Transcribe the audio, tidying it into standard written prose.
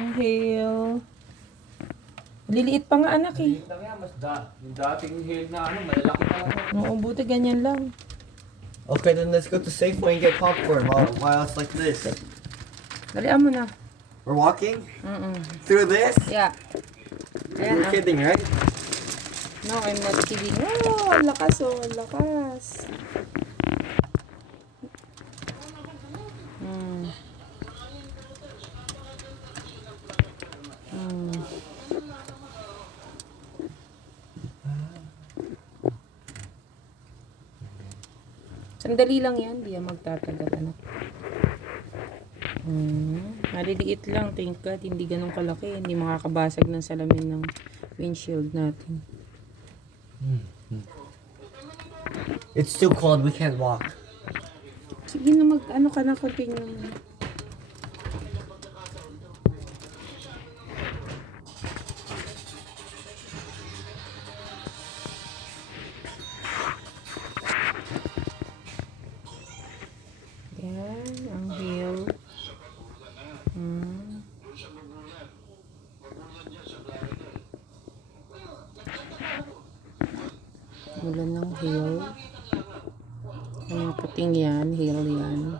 ang hail. Liliit pa nga anak eh. Maliit lang yan, yung dating hail na ano, malalaki talaga. Oo, buti ganyan lang. Okay, then let's go to Safeway and get popcorn while it's like this. Dalian mo na. We're walking Mm-mm. through this? Yeah. Ayan You're ah. kidding, right? No, I'm not kidding. Oh, ang lakas oh, ang lakas. Sandali lang yan, di yan magtatagal anak. Maliliit lang, thank God, hindi ganun kalaki, hindi makakabasag ng salamin ng windshield natin. It's too cold, we can't walk. Sige na ano ka na, continue. Yan, ang hill. Mula ng hill. Ang puting yan, hill yan.